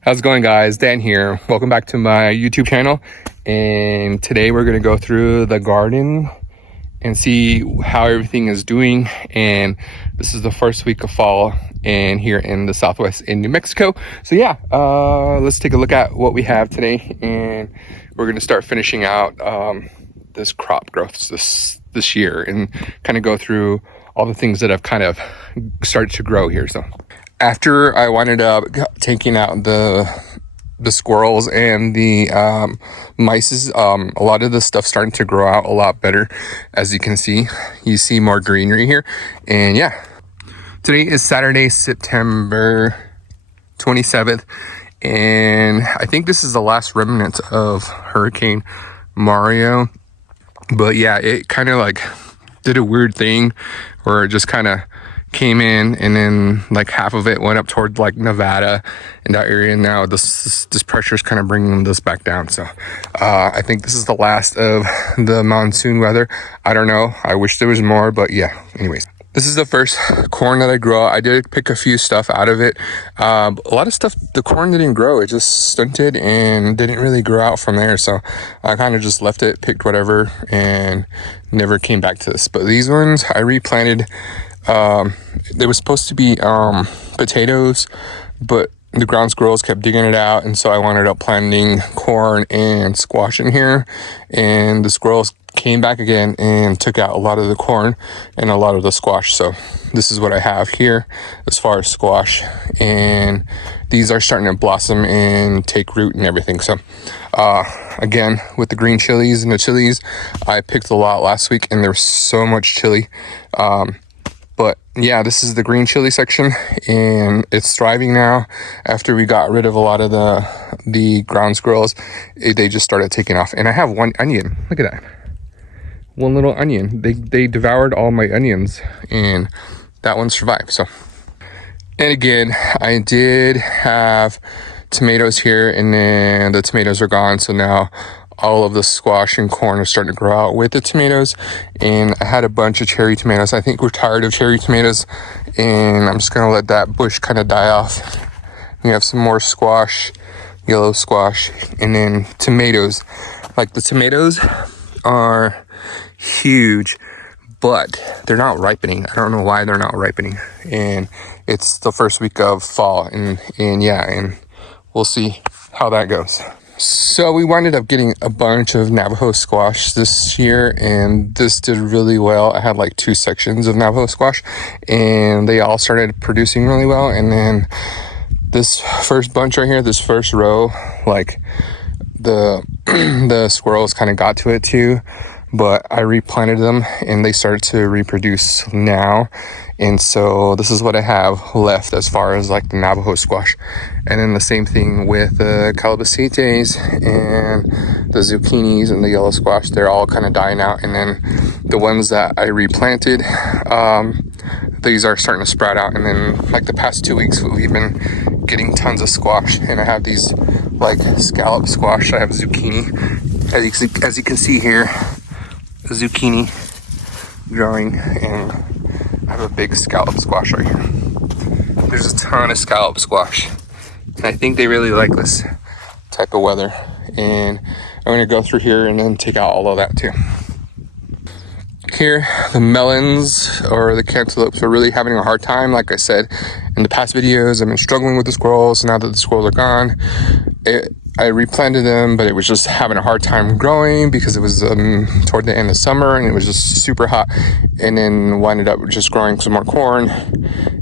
How's it going, guys? Dan here. Welcome back to my YouTube channel. And today we're going to go through the garden and see how everything is doing. And this is the first week of fall and here in the Southwest in New Mexico. So yeah, let's take a look at what we have today. And we're going to start finishing out this crop growth this year and kind of go through all the things that have kind of started to grow here. So after I wound up taking out the squirrels and the mice, a lot of the stuff starting to grow out a lot better. As you can see, you see more greenery here. And yeah, today is Saturday, September 27th. And I think this is the last remnant of Hurricane Mario. But yeah, it kind of like did a weird thing where it just kind of came in and then like half of it went up toward like Nevada and that area. And now this pressure is kind of bringing this back down. So I think this is the last of the monsoon weather. I don't know. I wish there was more, but yeah, anyways. This is the first corn that I grew out. I did pick a few stuff out of it. A lot of stuff, the corn didn't grow. It just stunted and didn't really grow out from there. So I kind of just left it, picked whatever, and never came back to this. But these ones I replanted. They were supposed to be potatoes, but the ground squirrels kept digging it out, and so I wound up planting corn and squash in here, and the squirrels came back again and took out a lot of the corn and a lot of the squash. So this is what I have here as far as squash, and these are starting to blossom and take root and everything. So again, with the green chilies and the chilies, I picked a lot last week and there's so much chili. But yeah, this is the green chili section, and it's thriving now. After we got rid of a lot of the ground squirrels, they just started taking off. And I have one onion. Look at that. One little onion. They devoured all my onions, and that one survived. So, and again, I did have tomatoes here, and then the tomatoes are gone. So now all of the squash and corn are starting to grow out with the tomatoes. And I had a bunch of cherry tomatoes. I think we're tired of cherry tomatoes, and I'm just gonna let that bush kind of die off. We have some more squash, yellow squash, and then tomatoes. Like, the tomatoes are huge, but they're not ripening. I don't know why they're not ripening. And it's the first week of fall, and yeah, and we'll see how that goes. So we wound up getting a bunch of Navajo squash this year, and this did really well. I had like 2 sections of Navajo squash, and they all started producing really well. And then this first bunch right here, this first row, like the squirrels kind of got to it too, but I replanted them and they started to reproduce now. And so this is what I have left as far as like the Navajo squash. And then the same thing with the calabacites and the zucchinis and the yellow squash. They're all kind of dying out. And then the ones that I replanted, these are starting to sprout out. And then like the past 2 weeks, we've been getting tons of squash. And I have these like scallop squash. I have zucchini. As you can see here, the zucchini growing, and I have a big scallop squash right here. There's a ton of scallop squash, and I think they really like this type of weather. And I'm going to go through here and then take out all of that too. Here, the melons or the cantaloupes are really having a hard time. Like I said in the past videos, I've been struggling with the squirrels. Now that the squirrels are gone, I replanted them, but it was just having a hard time growing because it was toward the end of summer and it was just super hot. And then winded up just growing some more corn,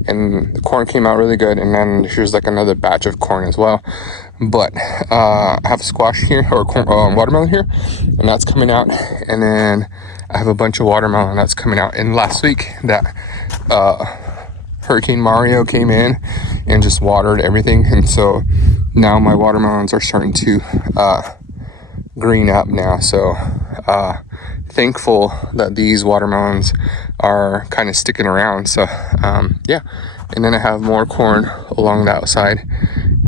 and the corn came out really good. And then here's like another batch of corn as well. But I have squash here, or watermelon here, and that's coming out. And then I have a bunch of watermelon that's coming out. And last week that Hurricane Mario came in and just watered everything, and so now my watermelons are starting to green up now. So thankful that these watermelons are kind of sticking around. So yeah, and then I have more corn along the outside,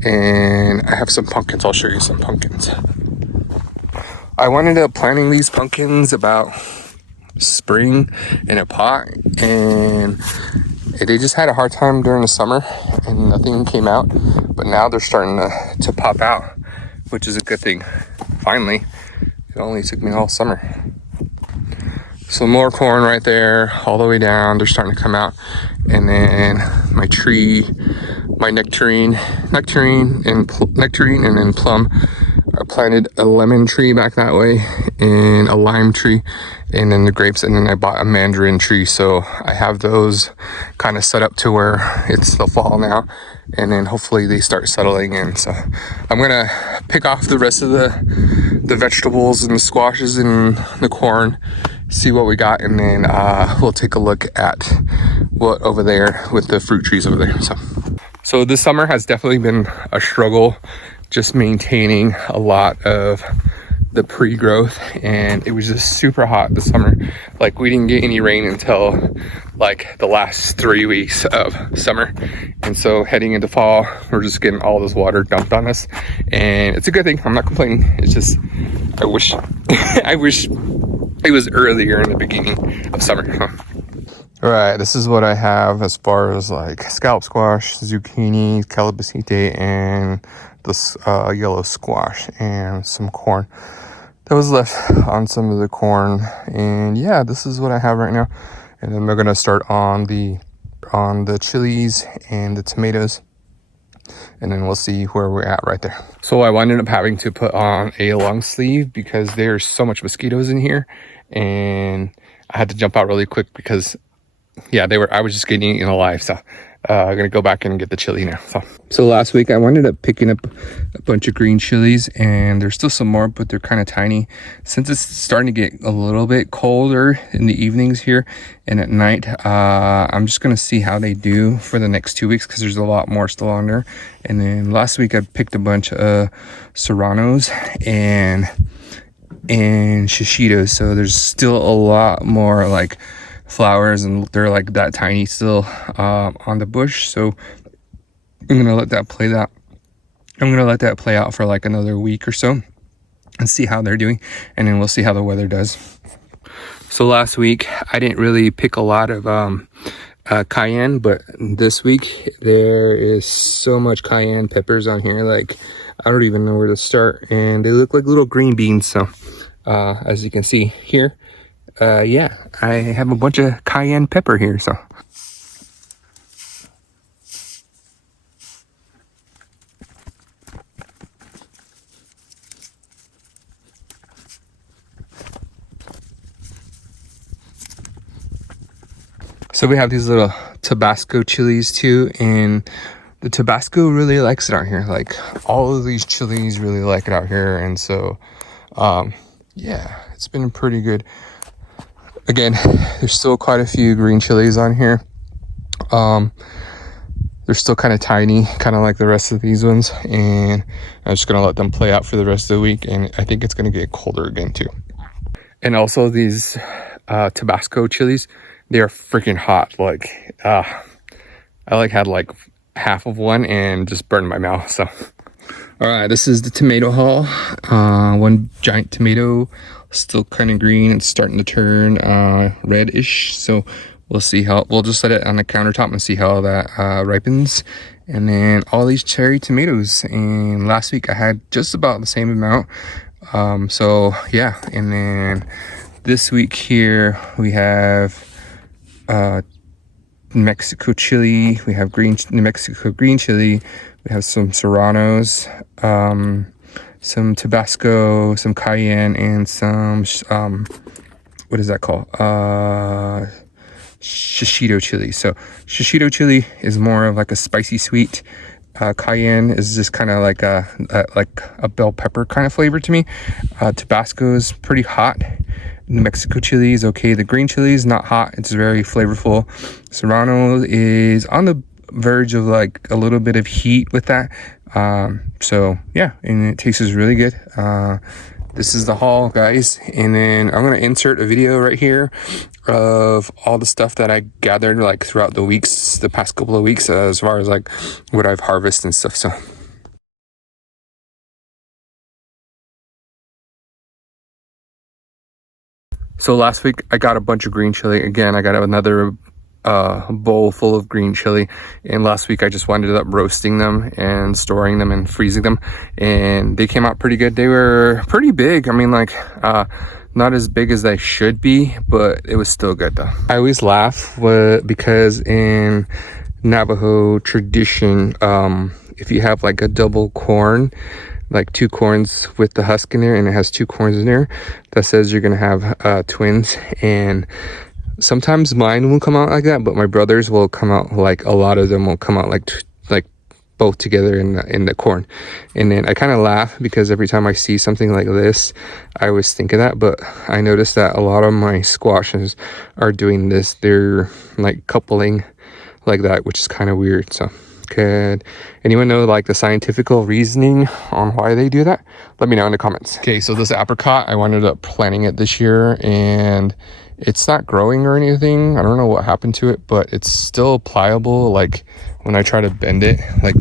and I have some pumpkins. I'll show you some pumpkins. I ended up planting these pumpkins about spring in a pot, and they just had a hard time during the summer and nothing came out. but now they're starting to pop out, which is a good thing. Finally, it only took me all summer. So more corn right there, all the way down. They're starting to come out. And then my tree, my nectarine, and then plum. I planted a lemon tree back that way, and a lime tree, and then the grapes, and then I bought a mandarin tree. So I have those kind of set up to where it's the fall now, and then hopefully they start settling in. So I'm gonna pick off the rest of the vegetables and the squashes and the corn, see what we got, and then we'll take a look at what over there with the fruit trees over there. So this summer has definitely been a struggle, just maintaining a lot of the pre-growth, and it was just super hot this summer. Like, we didn't get any rain until like the last 3 weeks of summer, and so heading into fall, we're just getting all this water dumped on us, and it's a good thing. I'm not complaining. It's just I wish I wish it was earlier in the beginning of summer. All right, this is what I have as far as like scallop squash, zucchini, calabacete, and this yellow squash, and some corn that was left on some of the corn. And yeah, this is what I have right now. And then we're gonna start on the chilies and the tomatoes, and then we'll see where we're at right there. So I ended up having to put on a long sleeve because there's so much mosquitoes in here, and I had to jump out really quick because yeah, I was just getting eaten alive. So I'm gonna go back and get the chili now. So last week I ended up picking up a bunch of green chilies, and there's still some more, but they're kind of tiny. Since it's starting to get a little bit colder in the evenings here and at night, I'm just gonna see how they do for the next 2 weeks, because there's a lot more still on there. And then last week I picked a bunch of serranos and shishitos, so there's still a lot more like flowers, and they're like that tiny still on the bush. So I'm gonna let that play out for like another week or so and see how they're doing, and then we'll see how the weather does. So last week I didn't really pick a lot of cayenne, but this week there is so much cayenne peppers on here, like I don't even know where to start, and they look like little green beans. So as you can see here, yeah, I have a bunch of cayenne pepper here. So we have these little Tabasco chilies too, and the Tabasco really likes it out here. Like, all of these chilies really like it out here, and so yeah, it's been pretty good. Again, there's still quite a few green chilies on here. They're still kind of tiny, kind of like the rest of these ones, and I'm just gonna let them play out for the rest of the week, and I think it's gonna get colder again too. And also these Tabasco chilies, they are freaking hot. Like I like had like half of one and just burned my mouth. So all right, this is the tomato haul. One giant tomato, still kind of green. It's starting to turn reddish, so we'll see how, we'll just set it on the countertop and see how that ripens. And then all these cherry tomatoes, and last week I had just about the same amount. So yeah, and then this week here we have Mexico chili, we have New Mexico green chili, we have some serranos, some Tabasco, some cayenne, and some what is that called, shishito chili. So shishito chili is more of like a spicy sweet. Cayenne is just kind of like a bell pepper kind of flavor to me. Tabasco is pretty hot. New Mexico chili is okay. The green chili is not hot, it's very flavorful. Serrano is on the verge of like a little bit of heat with that. So yeah, and it tastes really good. This is the haul, guys, and then I'm gonna insert a video right here of all the stuff that I gathered like throughout the past couple of weeks, as far as like what I've harvested and stuff. So last week I got a bunch of green chili. Again, I got another bowl full of green chili, and last week I just ended up roasting them and storing them and freezing them, and they came out pretty good. They were pretty big. I mean, like not as big as they should be, but it was still good though. I always laugh because in Navajo tradition, if you have like a double corn, like 2 corns with the husk in there, and it has 2 corns in there, that says you're gonna have twins. And sometimes mine will come out like that, but my brothers will come out, like a lot of them will come out like both together in the corn. And then I kind of laugh because every time I see something like this, I always think of that. But I noticed that a lot of my squashes are doing this. They're like coupling like that, which is kind of weird. So could anyone know like the scientific reasoning on why they do that? Let me know in the comments. Okay, so this apricot, I ended up planting it this year, and it's not growing or anything. I don't know what happened to it, but it's still pliable. Like when I try to bend it, like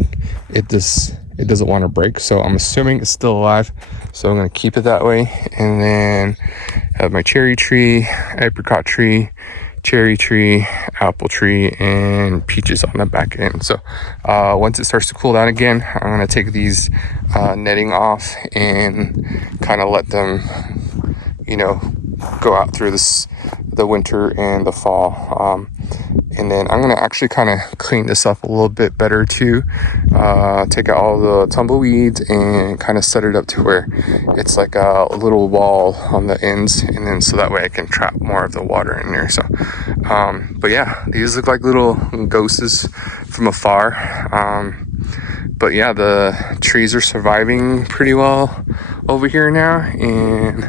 it doesn't want to break. So I'm assuming it's still alive, so I'm going to keep it that way. And then I have my cherry tree, apricot tree, cherry tree, apple tree, and peaches on the back end. So once it starts to cool down again, I'm going to take these netting off and kind of let them, you know, go out through the winter and the fall. And then I'm going to actually kind of clean this up a little bit better too. Take out all the tumbleweeds and kind of set it up to where it's like a little wall on the ends, and then so that way I can trap more of the water in there. So but yeah, these look like little ghosts from afar. But yeah, the trees are surviving pretty well over here now. And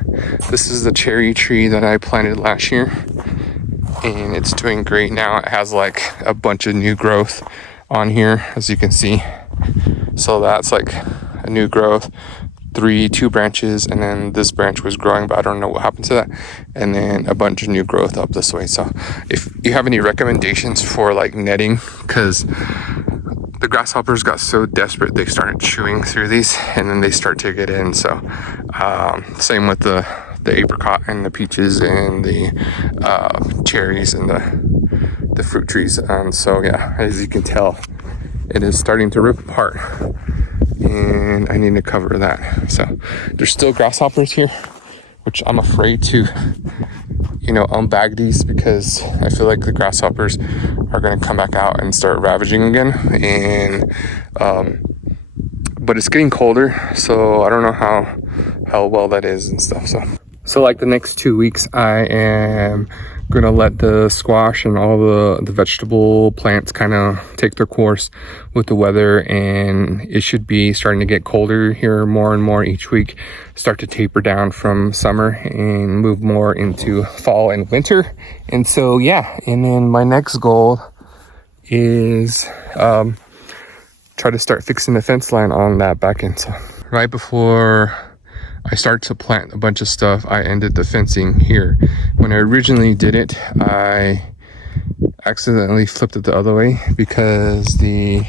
this is the cherry tree that I planted last year, and it's doing great now. It has like a bunch of new growth on here, as you can see. So that's like a new growth, 2 branches, and then this branch was growing, but I don't know what happened to that. And then a bunch of new growth up this way. So if you have any recommendations for like netting, because the grasshoppers got so desperate, they started chewing through these, and then they start to get in. So same with the apricot and the peaches and the cherries and the fruit trees. And so yeah, as you can tell, it is starting to rip apart, and I need to cover that. So there's still grasshoppers here, which I'm afraid to, you know, unbag these, because I feel like the grasshoppers are going to come back out and start ravaging again. And but it's getting colder, so I don't know how well that is and stuff. So like the next 2 weeks, I am gonna let the squash and all the vegetable plants kind of take their course with the weather, and it should be starting to get colder here more and more each week, start to taper down from summer and move more into fall and winter. And so yeah, and then my next goal is try to start fixing the fence line on that back end. So right before I start to plant a bunch of stuff, I ended the fencing here. When I originally did it, I accidentally flipped it the other way, because the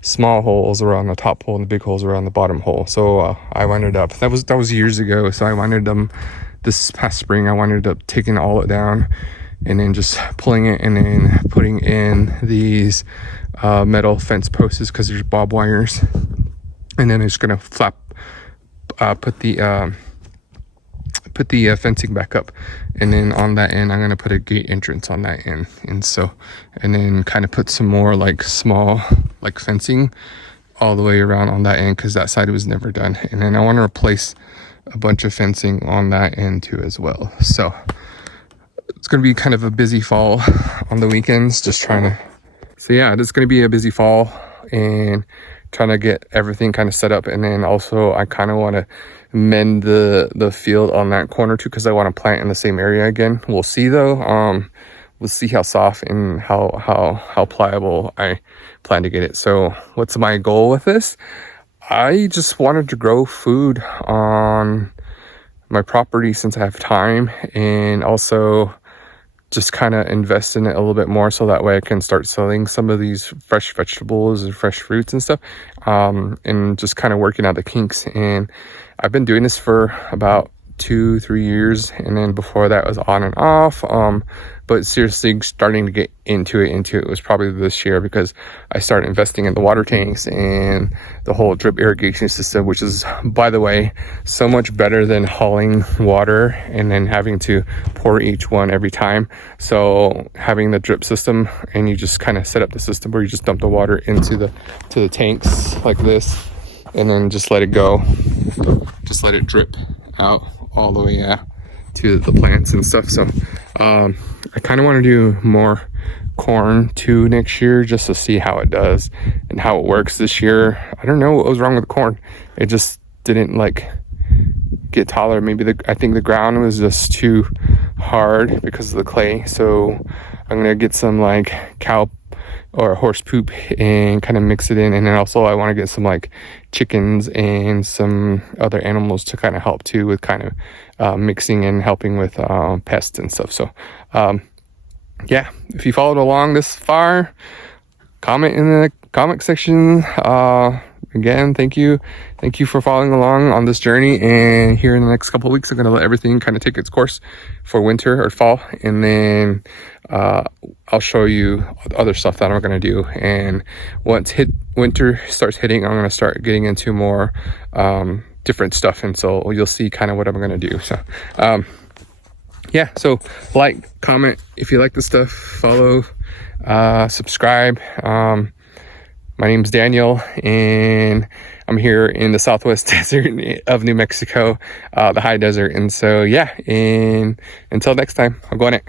small holes are on the top hole and the big holes are on the bottom hole. So I winded up, that was years ago. So I winded them this past spring. I winded up taking all it down and then just pulling it and then putting in these metal fence posts, because there's bob wires, and then it's gonna put the fencing back up, and then on that end I'm going to put a gate entrance on that end. And then kind of put some more like small like fencing all the way around on that end, because that side was never done. And then I want to replace a bunch of fencing on that end too as well. So it's going to be kind of a busy fall on the weekends, just trying to, so yeah, it's going to be a busy fall and trying to get everything kind of set up. And then also I kind of want to mend the field on that corner too, because I want to plant in the same area again. We'll see though. We'll see how soft and how pliable I plan to get it. So what's my goal with this? I just wanted to grow food on my property since I have time, and also just kind of invest in it a little bit more, so that way I can start selling some of these fresh vegetables and fresh fruits and stuff, and just kind of working out the kinks. And I've been doing this for about 2-3 years, and then before that was on and off. But seriously starting to get into it was probably this year, because I started investing in the water tanks and the whole drip irrigation system, which is, by the way, so much better than hauling water and then having to pour each one every time. So having the drip system, and you just kind of set up the system where you just dump the water into the tanks like this, and then just let it go, just let it drip out all the way to the plants and stuff. So I kind of want to do more corn too next year, just to see how it does and how it works. This year, I don't know what was wrong with the corn. It just didn't like get taller. Maybe I think the ground was just too hard because of the clay. So I'm gonna get some like cow or horse poop and kind of mix it in. And then also I want to get some like chickens and some other animals to kind of help too with kind of mixing and helping with pests and stuff. So yeah, if you followed along this far, comment in the comment section. Again, thank you for following along on this journey. And here in the next couple of weeks, I'm going to let everything kind of take its course for winter or fall, and then I'll show you other stuff that I'm going to do. And once winter starts hitting, I'm going to start getting into more different stuff, and so you'll see kind of what I'm going to do. So yeah, so like, comment if you like this stuff, follow, subscribe. My name's Daniel, and I'm here in the southwest desert of New Mexico, the high desert. And so, yeah, and until next time, I'm going it.